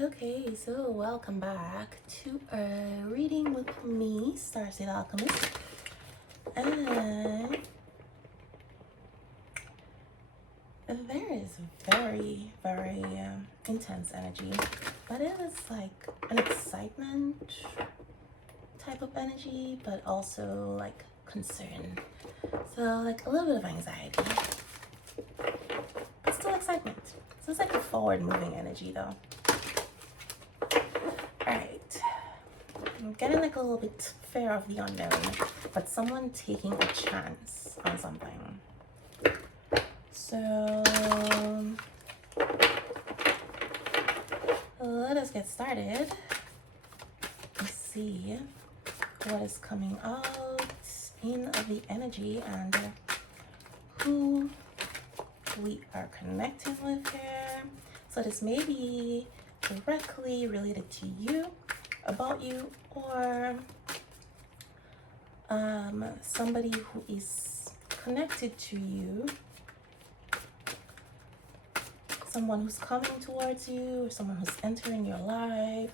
Okay, so welcome back to a reading with me, Starseed Alchemist. And there is very intense energy, but it is like an excitement type of energy, but also like concern. So, like a little bit of anxiety, but still excitement. So, it's like a forward moving energy, though. Alright. I'm getting like a little bit fear of the unknown, but someone taking a chance on something. So let us get started and see what is coming out in the energy and who we are connecting with here. So this may be directly related to you, about you, or somebody who is connected to you, someone who's coming towards you, or someone who's entering your life.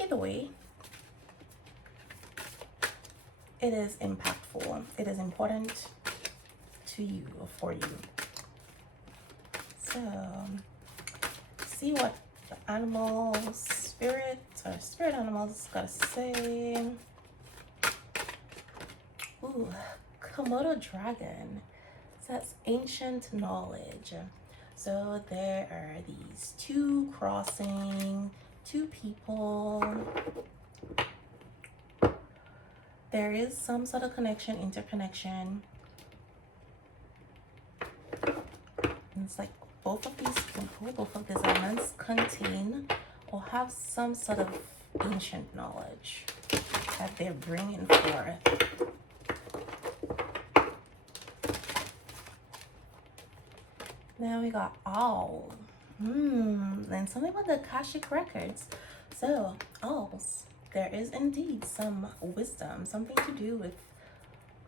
Either way, it is impactful. It is important to you or for you. So, see what the animal spirit or spirit animals gotta say. Ooh, Komodo dragon. That's ancient knowledge. So there are these two crossing, two people. There is some sort of connection, interconnection. It's like both of these people, both of these elements contain or have some sort of ancient knowledge that they're bringing forth. Now we got owl. And something about the Akashic records. So owls, there is indeed some wisdom, something to do with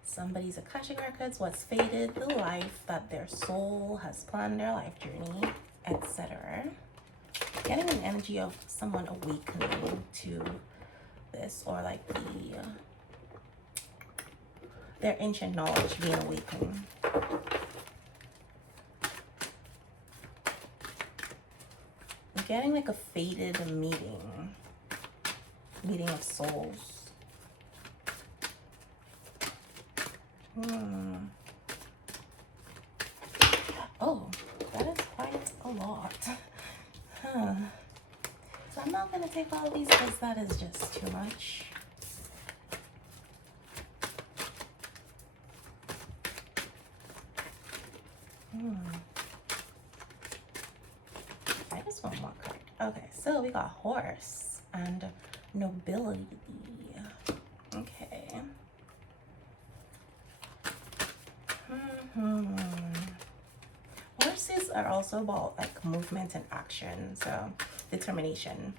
somebody's Akashic records, what's fated, the life that their soul has planned, their life journey, etc. Getting an energy of someone awakening to this, or like their ancient knowledge being awakened. Getting like a fated meeting of souls. Oh, that is quite a lot. So I'm not gonna take all of these because that is just too much. I just want one card. Okay, so we got horse and nobility. Okay. Horses are also about like movement and action, so determination.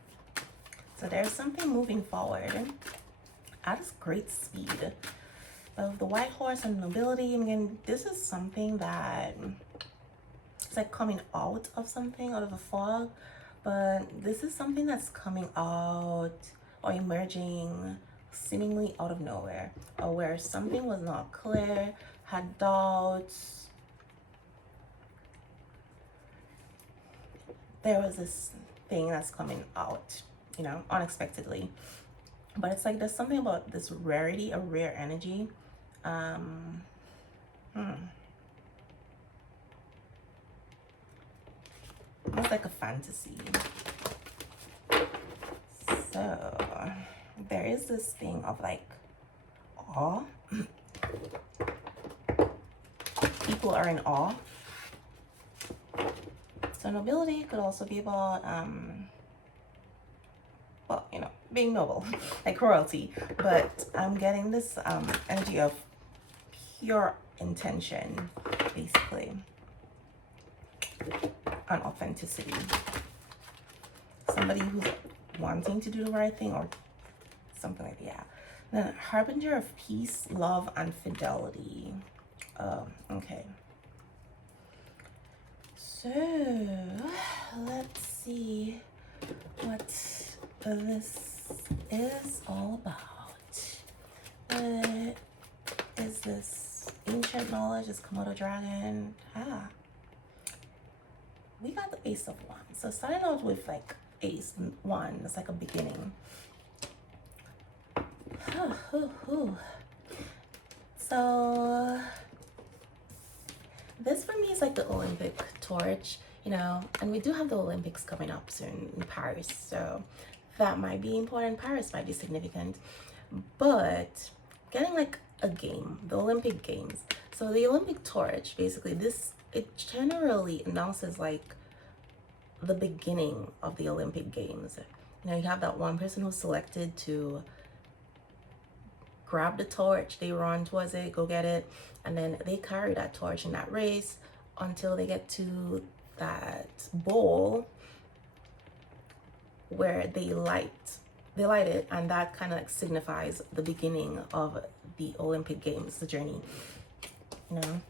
So there's something moving forward at a great speed. Of the white horse and nobility, again, this is something that it's like coming out of something, out of a fog, but this is something that's coming out or emerging seemingly out of nowhere, or where something was not clear, had doubts. There was this thing that's coming out, unexpectedly. But it's like there's something about this rarity, a rare energy. It's like a fantasy. So there is this thing of like awe. People are in awe. So nobility could also be about being noble, like royalty. But I'm getting this energy of pure intention, basically, and authenticity. Somebody who's wanting to do the right thing or something like that. Yeah. Then harbinger of peace, love, and fidelity. Okay. So let's see what this is all about. What is this? Ancient knowledge is Komodo dragon. We got the Ace of Wands. So starting out with like Ace one, it's like a beginning. So this for me is like the Olympic torch, you know, and we do have the Olympics coming up soon in Paris, so that might be important. Paris might be significant, but getting like a game, the Olympic Games. So the Olympic torch, basically it generally announces like the beginning of the Olympic Games. You know, you have that one person who's selected to grab the torch, they run towards it, go get it, and then they carry that torch in that race until they get to that bowl where they light it, and that kind of like signifies the beginning of the Olympic Games, the journey, you know.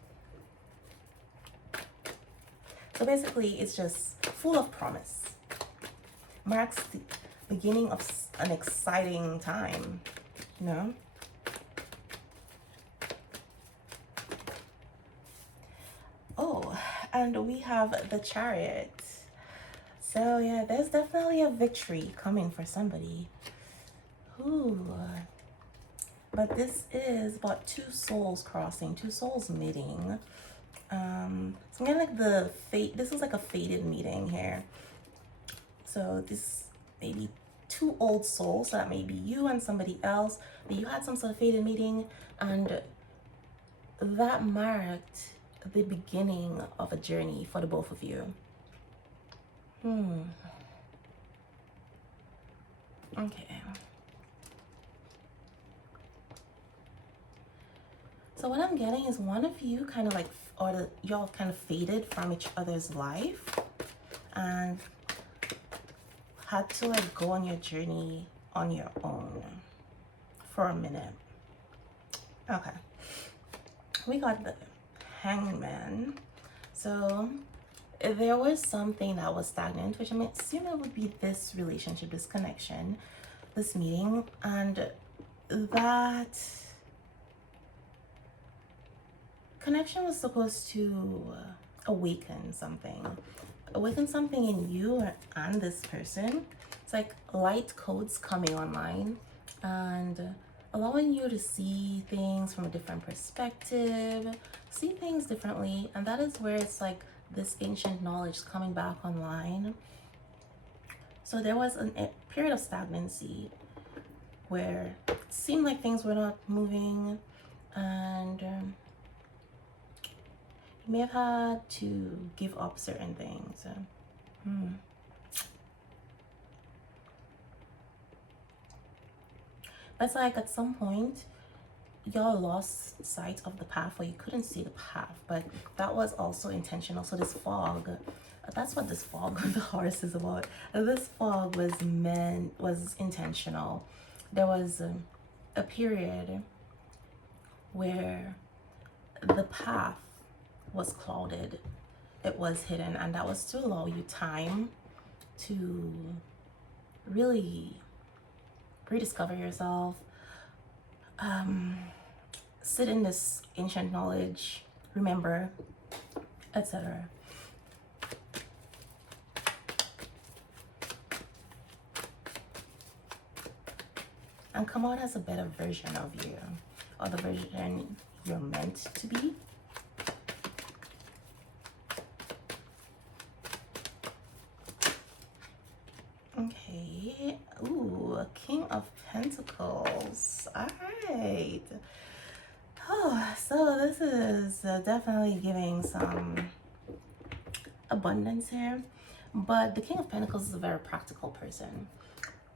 So basically it's just full of promise, marks the beginning of an exciting time, you know. Oh, and we have the Chariot. So yeah, there's definitely a victory coming for somebody. Ooh. But this is about two souls crossing, two souls meeting. So I'm getting like the fate. This is like a fated meeting here. So this maybe two old souls. So that may be you and somebody else. But you had some sort of fated meeting, and that marked the beginning of a journey for the both of you. Okay. So what I'm getting is one of you kind of like, or y'all kind of faded from each other's life and had to like go on your journey on your own for a minute. Okay. We got the Hangman. So there was something that was stagnant, which I mean, assume it would be this relationship, this connection, this meeting, and that connection was supposed to awaken something in you and this person. It's like light codes coming online and allowing you to see things from a different perspective, see things differently. And that is where it's like this ancient knowledge coming back online. So there was a period of stagnancy where it seemed like things were not moving, and you may have had to give up certain things. But it's like at some point y'all lost sight of the path, or you couldn't see the path, but that was also intentional. So this fog, that's what this fog with the horse is about. This fog was intentional. There was a period where the path was clouded, it was hidden, and that was to allow you time to really rediscover yourself, sit in this ancient knowledge, remember, etc. And come out as a better version of you, or the version you're meant to be. Okay. Ooh, a King of Pentacles. All right. Oh, so this is definitely giving some abundance here. But the King of Pentacles is a very practical person.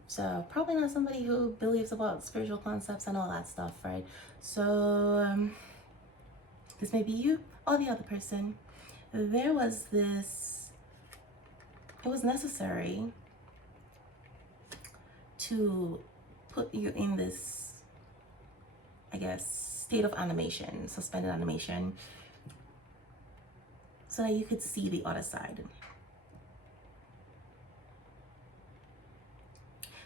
So probably not somebody who believes about spiritual concepts and all that stuff, right? So this may be you or the other person. There was this, it was necessary to put you in this, I guess, state of animation, suspended animation, so that you could see the other side.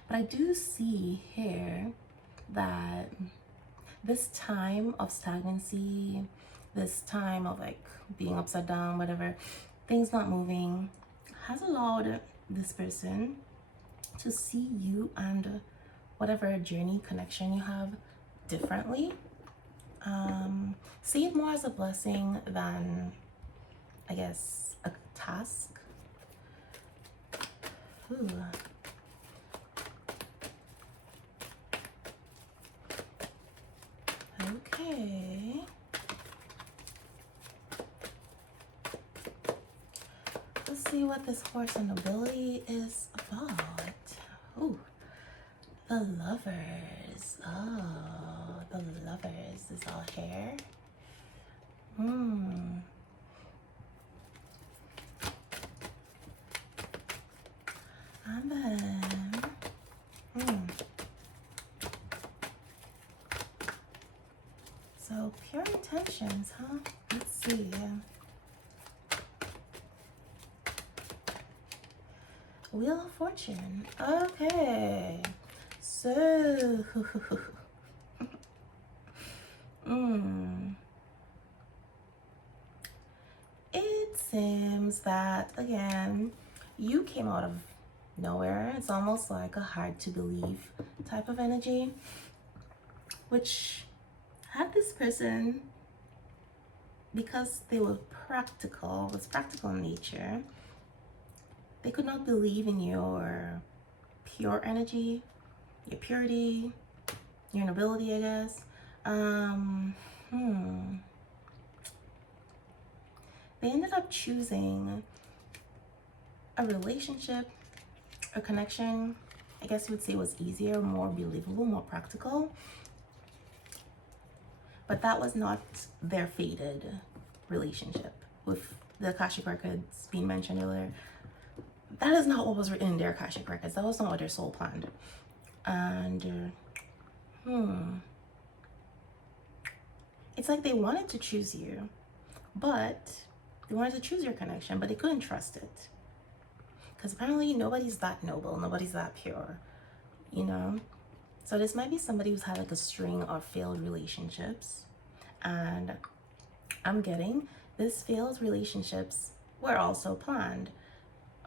But I do see here that this time of stagnancy, this time of like being upside down, whatever, things not moving, has allowed this person to see you and whatever journey connection you have differently. See it more as a blessing than, I guess, a task. Ooh. Okay. Let's see what this horse and nobility is about. Ooh, the lovers. Oh, the lovers is all hair. And then, so pure intentions, huh? Let's see. Wheel of Fortune. Okay. So, it seems that, again, you came out of nowhere. It's almost like a hard to believe type of energy, which had this person, because they were practical, was practical in nature, they could not believe in your pure energy, your purity, your nobility, I guess. They ended up choosing a relationship, a connection, I guess you would say was easier, more believable, more practical. But that was not their fated relationship. With the Akashic Records being mentioned earlier, that is not what was written in their Akashic Records. That was not what their soul planned. And it's like they wanted to choose you, but they wanted to choose your connection, but they couldn't trust it. Because apparently nobody's that noble, nobody's that pure, you know? So this might be somebody who's had like a string of failed relationships. And I'm getting this failed relationships were also planned,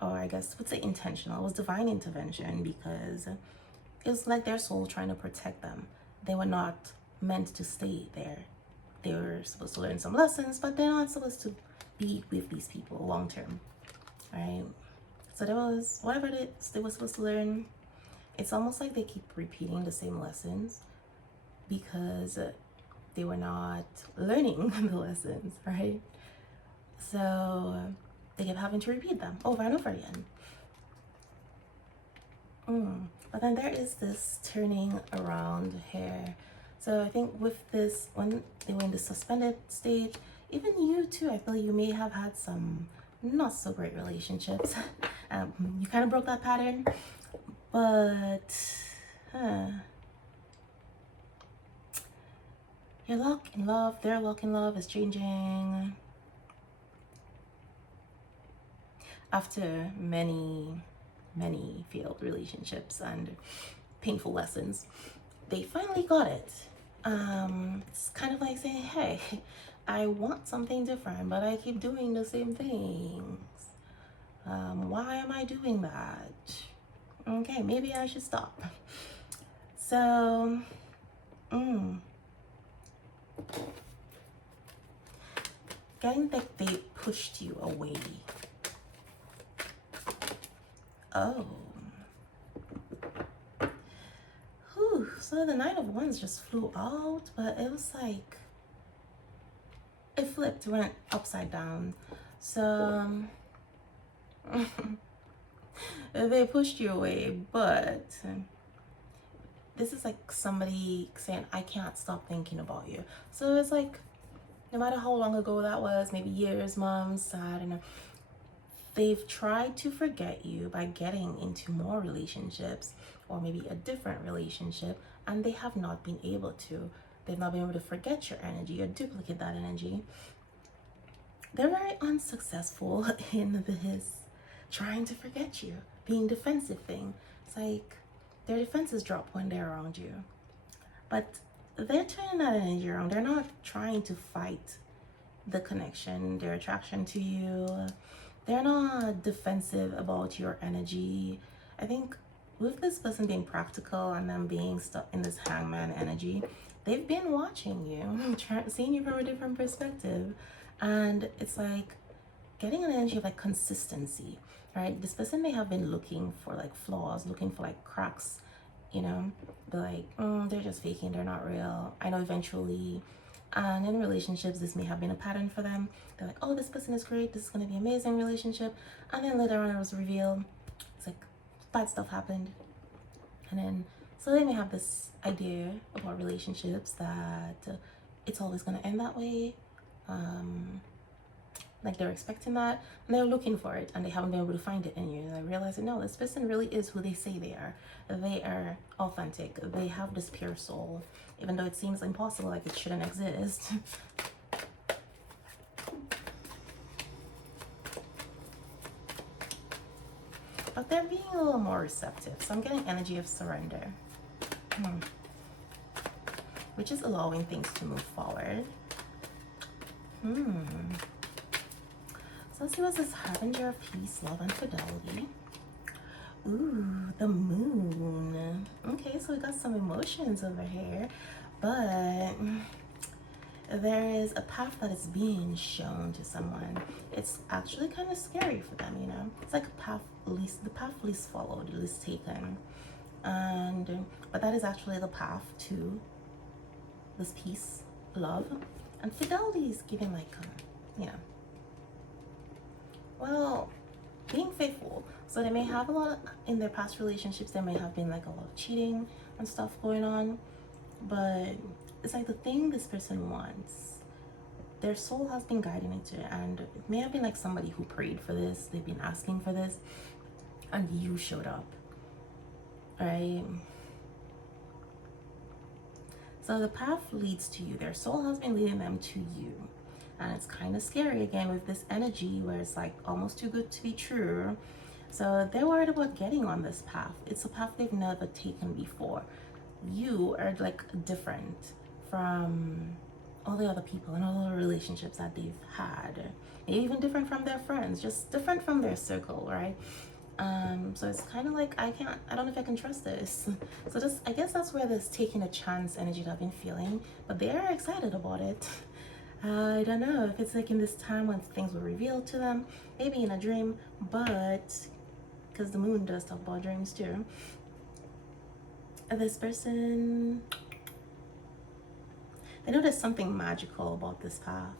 or I guess would say intentional. It was divine intervention, because it was like their soul trying to protect them. They were not meant to stay there. They were supposed to learn some lessons, but they're not supposed to be with these people long term, right? So there was whatever it is they were supposed to learn. It's almost like they keep repeating the same lessons because they were not learning the lessons, right? So they kept having to repeat them over and over again. But then there is this turning around here. So I think with this, when they were in the suspended state, even you too, I feel you may have had some not so great relationships. You kind of broke that pattern, but your luck in love, their luck in love is changing. After many failed relationships and painful lessons, they finally got it. It's kind of like saying, hey, I want something different, but I keep doing the same things. Why am I doing that? Okay, maybe I should stop. So, getting that they pushed you away. Oh. Whew. So the Nine of Wands just flew out, but it was like, it flipped, went upside down. So, they pushed you away, but this is like somebody saying, I can't stop thinking about you. So it's like, no matter how long ago that was, maybe years, months, I don't know, they've tried to forget you by getting into more relationships or maybe a different relationship, and they have not been able to. They've not been able to forget your energy or duplicate that energy. they're very unsuccessful in this trying to forget you, being defensive thing. It's like their defenses drop when they're around you. But they're turning that energy around. They're not trying to fight the connection, their attraction to you. They're not defensive about your energy. I think with this person being practical and them being stuck in this hangman energy, they've been watching you, seeing you from a different perspective. And it's like getting an energy of like consistency, right? This person may have been looking for like flaws, looking for like cracks, you know, but like, they're just faking, they're not real. I know eventually, and in relationships, this may have been a pattern for them. They're like, oh, this person is great, this is going to be an amazing relationship. And then later on it was revealed, it's like bad stuff happened. And then, so they may have this idea about relationships that it's always going to end that way. Like they're expecting that and they're looking for it and they haven't been able to find it in you. And I realize that no, this person really is who they say they are. They are authentic. They have this pure soul, even though it seems impossible, like it shouldn't exist. But they're being a little more receptive. So I'm getting energy of surrender, which is allowing things to move forward. So let's see what's this harbinger of peace, love, and fidelity. Ooh, the moon. Okay, so we got some emotions over here, but there is a path that is being shown to someone. It's actually kind of scary for them, you know. It's like a path the path least followed, least taken, but that is actually the path to this peace, love, and fidelity is giving like, you know, well, being faithful. So they may have a lot of, in their past relationships, there may have been like a lot of cheating and stuff going on, but it's like the thing this person wants, their soul has been guiding it to, and it may have been like somebody who prayed for this, they've been asking for this, and you showed up, right? So the path leads to you. Their soul has been leading them to you. And it's kind of scary again with this energy where it's like almost too good to be true. So they're worried about getting on this path. It's a path they've never taken before. You are like different from all the other people and all the relationships that they've had. Maybe even different from their friends, just different from their circle, right? So it's kind of like, I don't know if I can trust this. So just, I guess that's where this taking a chance energy that I've been feeling, but they are excited about it. I don't know if it's like in this time when things were revealed to them, maybe in a dream, but because the moon does talk about dreams too. This person, I know there's something magical about this path,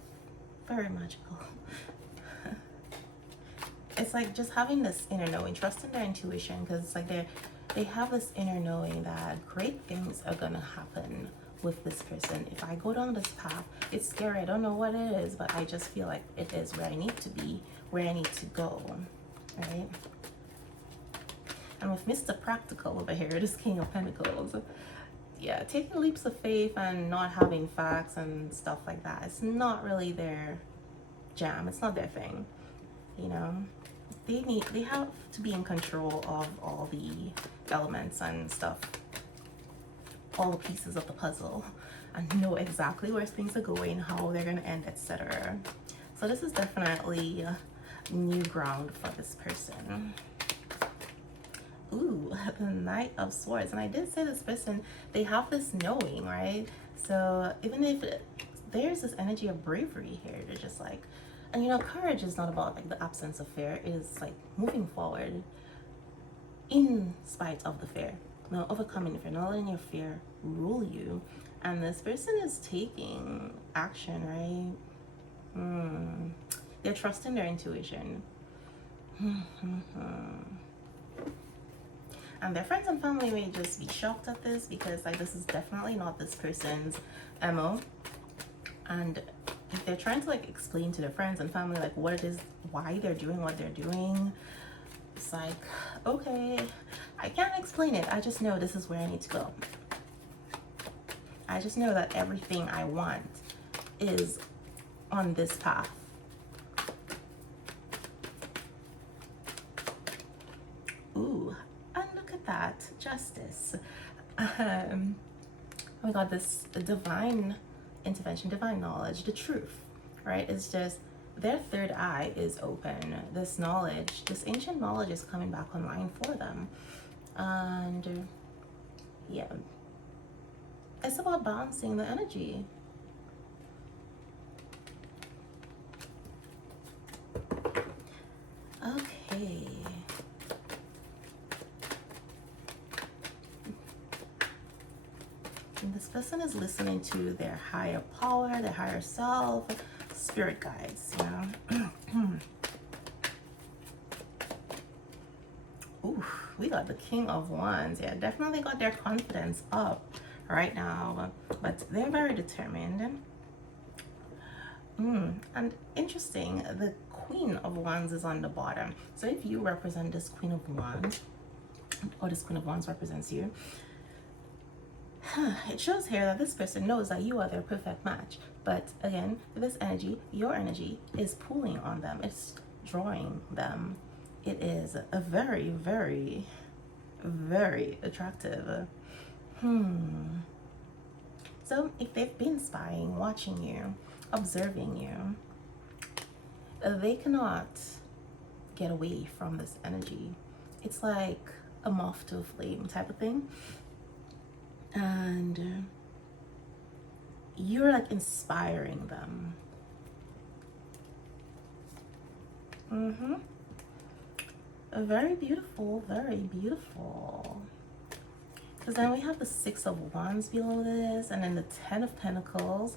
very magical. It's like just having this inner knowing, trusting their intuition, because it's like they have this inner knowing that great things are gonna happen with this person. If I go down this path, it's scary, I don't know what it is, but I just feel like it is where I need to be, where I need to go, right? And with Mr. Practical over here, this King of Pentacles, yeah, taking leaps of faith and not having facts and stuff like that, it's not really their jam, it's not their thing, you know. They have to be in control of all the elements and stuff, all the pieces of the puzzle, and know exactly where things are going, how they're going to end, etc. So this is definitely new ground for this person. Ooh, the Knight of Swords. And I did say this person, they have this knowing, right? So even if there's this energy of bravery here, they're just like, and you know, courage is not about like the absence of fear, it is like moving forward in spite of the fear. No, overcoming fear, not letting your fear rule you. And this person is taking action, right? They're trusting their intuition. And their friends and family may just be shocked at this, because like this is definitely not this person's MO. And if they're trying to like explain to their friends and family like what it is, why they're doing what they're doing, it's like, okay, I can't explain it, I just know this is where I need to go. I just know that everything I want is on this path. that, justice. We got this divine intervention, divine knowledge, the truth, right? It's just their third eye is open. This knowledge, this ancient knowledge is coming back online for them. And yeah, it's about balancing the energy. Okay. And this person is listening to their higher power, their higher self, spirit guides, you know. Ooh, we got the King of Wands. Yeah, definitely got their confidence up right now, but they're very determined. And interesting, the Queen of Wands is on the bottom. So if you represent this Queen of Wands, or this Queen of Wands represents you, it shows here that this person knows that you are their perfect match. But again, this energy, your energy, is pulling on them. It's drawing them. It is a very, very, very attractive. So if they've been spying, watching you, observing you, they cannot get away from this energy. It's like a moth to a flame type of thing. And you're like inspiring them. Very beautiful, very beautiful. Because then we have the Six of Wands below this, and then the Ten of Pentacles,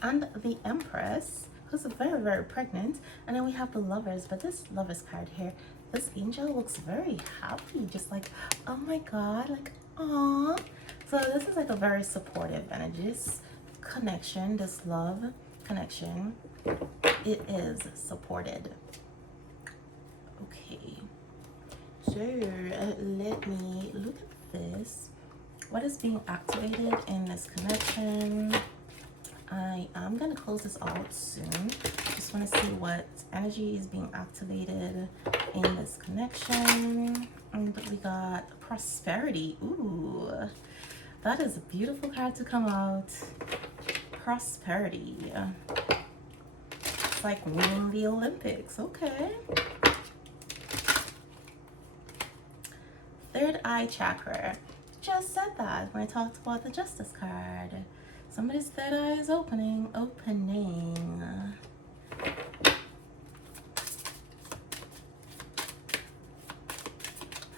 and the Empress, who's very, very pregnant. And then we have the Lovers, but this Lovers card here, this angel looks very happy, just like, oh my God, like, aw. So this is like a very supportive energy, this connection, this love connection, it is supported. Okay, so let me look at this. What is being activated in this connection? I am gonna close this out soon. Just want to see what energy is being activated in this connection. And we got prosperity. Ooh, that is a beautiful card to come out. Prosperity. It's like winning the Olympics. Okay. Third eye chakra. Just said that when I talked about the Justice card. Somebody's third eye is opening.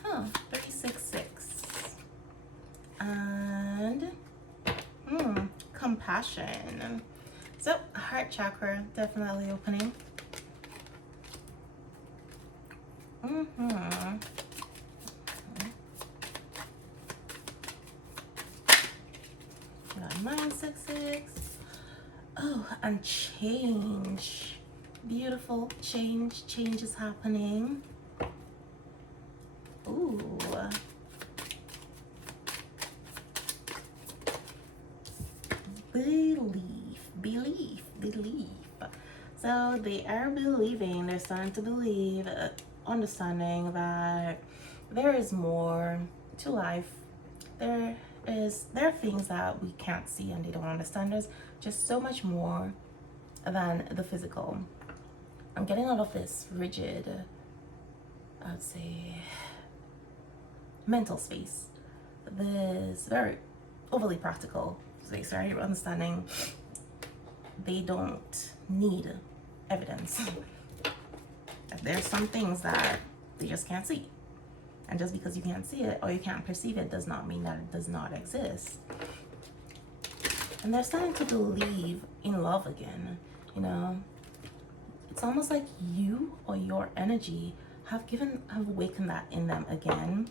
366. And compassion. So heart chakra definitely opening. Got 966. Oh, and change. Beautiful change. Change is happening. Ooh. Belief. So they are believing, they're starting to believe, understanding that there is more to life. There are things that we can't see and they don't understand. There's just so much more than the physical. I'm getting out of this rigid, I'd say, mental space. This very overly practical space, right? Understanding they don't need evidence. There's some things that they just can't see. And just because you can't see it or you can't perceive it does not mean that it does not exist. And they're starting to believe in love again, you know? It's almost like you or your energy have awakened that in them again,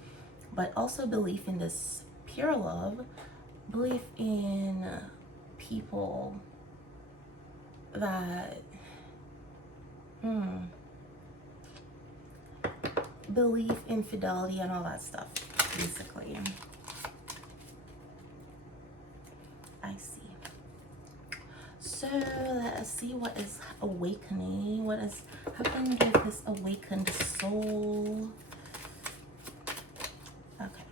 but also belief in this pure love, belief in people that, belief in fidelity and all that stuff, basically. I see. So let's see what is awakening. What is happening with this awakened soul? Okay.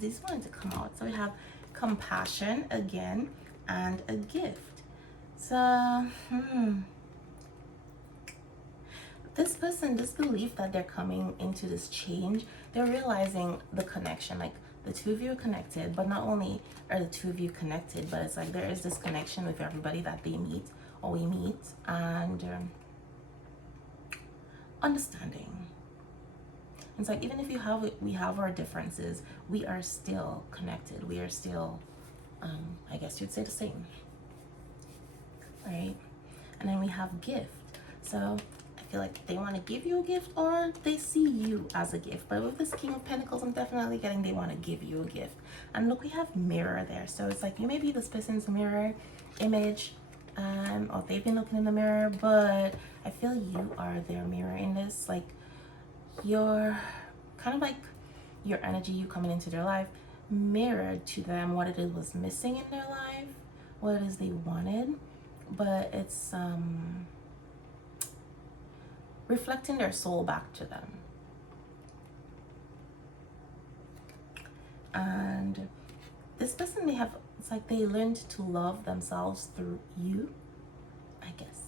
these wanted to come out. So we have compassion again and a gift. So this person, this belief that they're coming into this change, they're realizing the connection. Like the two of you are connected, but not only are the two of you connected, but it's like there is this connection with everybody that they meet or we meet, and understanding. It's like even if we have our differences, we are still connected. We are still, I guess you'd say the same, right? And then we have gift. So I feel like they want to give you a gift or they see you as a gift. But with this King of Pentacles, I'm definitely getting they want to give you a gift. And look, we have mirror there. So it's like you may be this person's mirror image, or they've been looking in the mirror, but I feel you are their mirror in this. Like you're kind of like your energy, you coming into their life, mirrored to them what it was missing in their life, what it is they wanted, but it's reflecting their soul back to them. And this person, they have, it's like they learned to love themselves through you, I guess.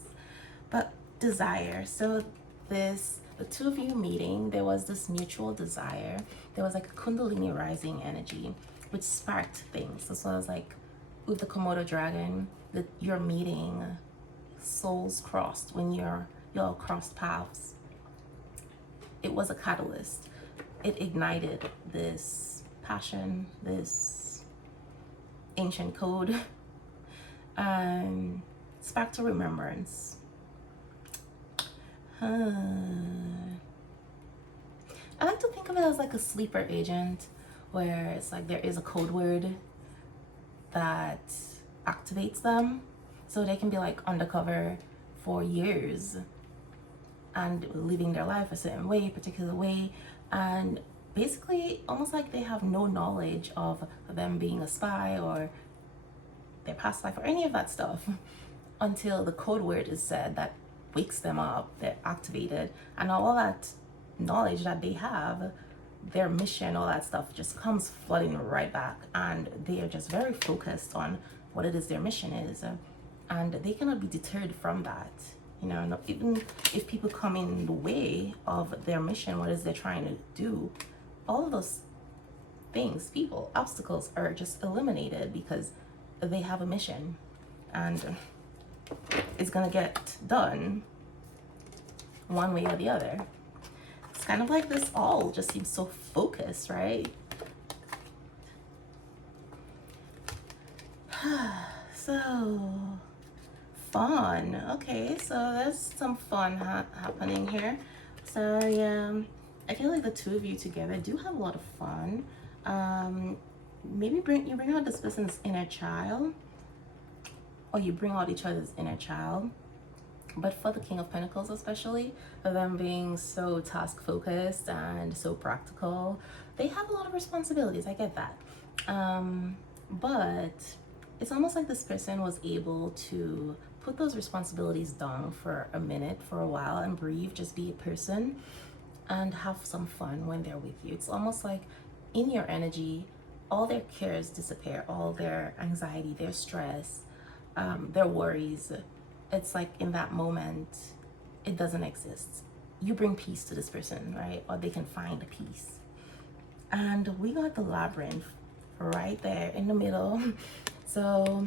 But desire, so this, the two of you meeting, there was this mutual desire. There was like a Kundalini rising energy, which sparked things. As well as like with the Komodo dragon, that you're meeting, souls crossed when y'all crossed paths. It was a catalyst. It ignited this passion, this ancient code, sparked a remembrance. I like to think of it as like a sleeper agent, where it's like there is a code word that activates them, so they can be like undercover for years and living their life a certain way, particular way, and basically almost like they have no knowledge of them being a spy or their past life or any of that stuff until the code word is said that wakes them up, they're activated, and all that knowledge that they have, their mission, all that stuff just comes flooding right back, and they are just very focused on what it is their mission is, and they cannot be deterred from that. You know, even if people come in the way of their mission, what is they're trying to do, all of those things, people, obstacles are just eliminated because they have a mission, and it's gonna get done one way or the other. It's kind of like this all just seems so focused, right? So fun. Okay, so there's some fun happening here. So yeah, I feel like the two of you together do have a lot of fun. Maybe you bring out this person's inner child, or you bring out each other's inner child. But for the King of Pentacles especially, for them being so task focused and so practical, they have a lot of responsibilities. I get that. But it's almost like this person was able to put those responsibilities down for a minute, for a while, and breathe, just be a person and have some fun when they're with you. It's almost like in your energy, all their cares disappear, all their anxiety, their stress, their worries. It's like in that moment, it doesn't exist. You bring peace to this person, right? Or they can find peace. And we got the labyrinth right there in the middle. So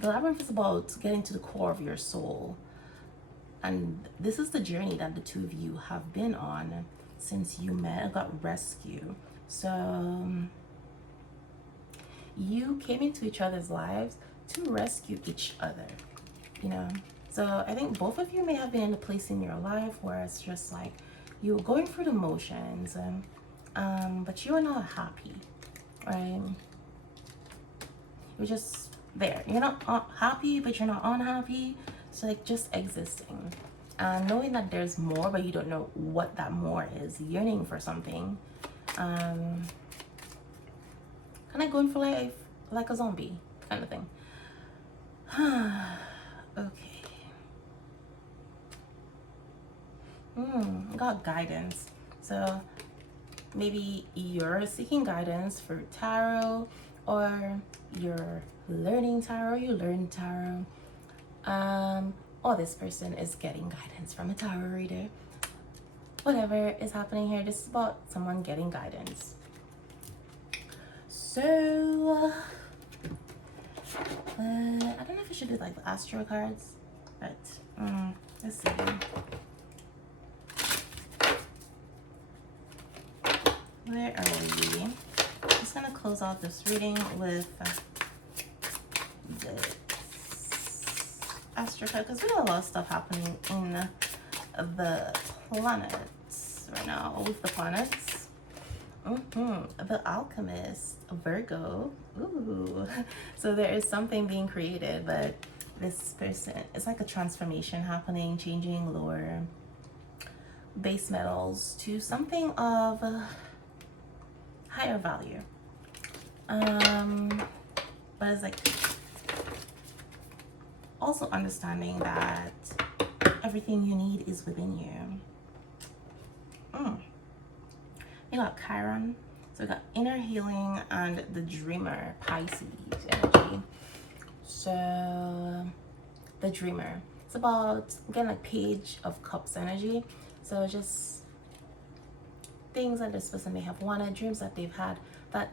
the labyrinth is about getting to the core of your soul. And this is the journey that the two of you have been on since you met and got rescued. So you came into each other's lives to rescue each other, you know? So I think both of you may have been in a place in your life where it's just like you're going through the motions, but you are not happy, right? You're just there. You're not happy, but you're not unhappy. So like just existing. And knowing that there's more, but you don't know what that more is. Yearning for something. Kind of going for life like a zombie kind of thing. Okay. Got guidance. So maybe you're seeking guidance for tarot, or you're learning tarot, you learn tarot, or this person is getting guidance from a tarot reader. Whatever is happening here, this is about someone getting guidance. So I don't know if I should do like the astro cards, but let's see. Where are we? I'm just gonna close out this reading with this astro card, because we got a lot of stuff happening in the planets right now with the planets. The Alchemist, Virgo. Ooh. So there is something being created, but this person, it's like a transformation happening, changing lower base metals to something of higher value. But it's like also understanding that everything you need is within you. We got Chiron, so we got inner healing and the dreamer, Pisces energy. So the dreamer, it's about, again, like Page of Cups energy. So just things that this person may have wanted, dreams that they've had that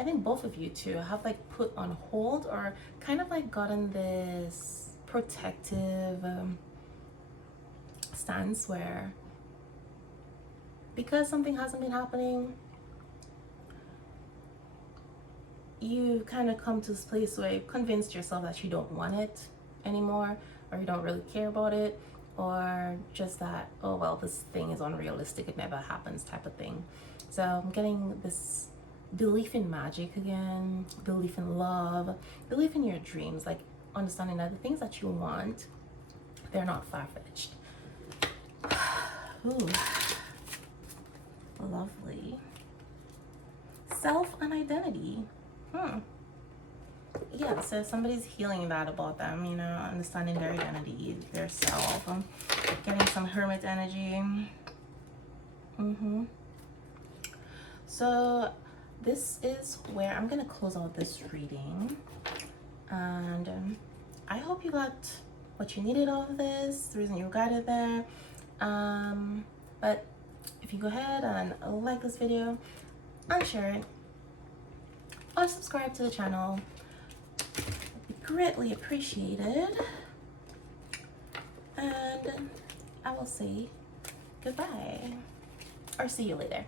I think both of you two have like put on hold, or kind of like gotten this protective stance where, because something hasn't been happening, you kind of come to this place where you've convinced yourself that you don't want it anymore, or you don't really care about it, or just that, oh well, this thing is unrealistic, it never happens type of thing. So I'm getting this belief in magic again, belief in love, belief in your dreams, like understanding that the things that you want, they're not far-fetched. Ooh, lovely. Self and identity. Yeah, so somebody's healing that about them, you know, understanding their identity, their self. Getting some hermit energy. So this is where I'm gonna close out this reading, and I hope you got what you needed out of this, the reason you were guided there. But if you go ahead and like this video and share it, or subscribe to the channel, it'd be greatly appreciated. And I will say goodbye, or see you later.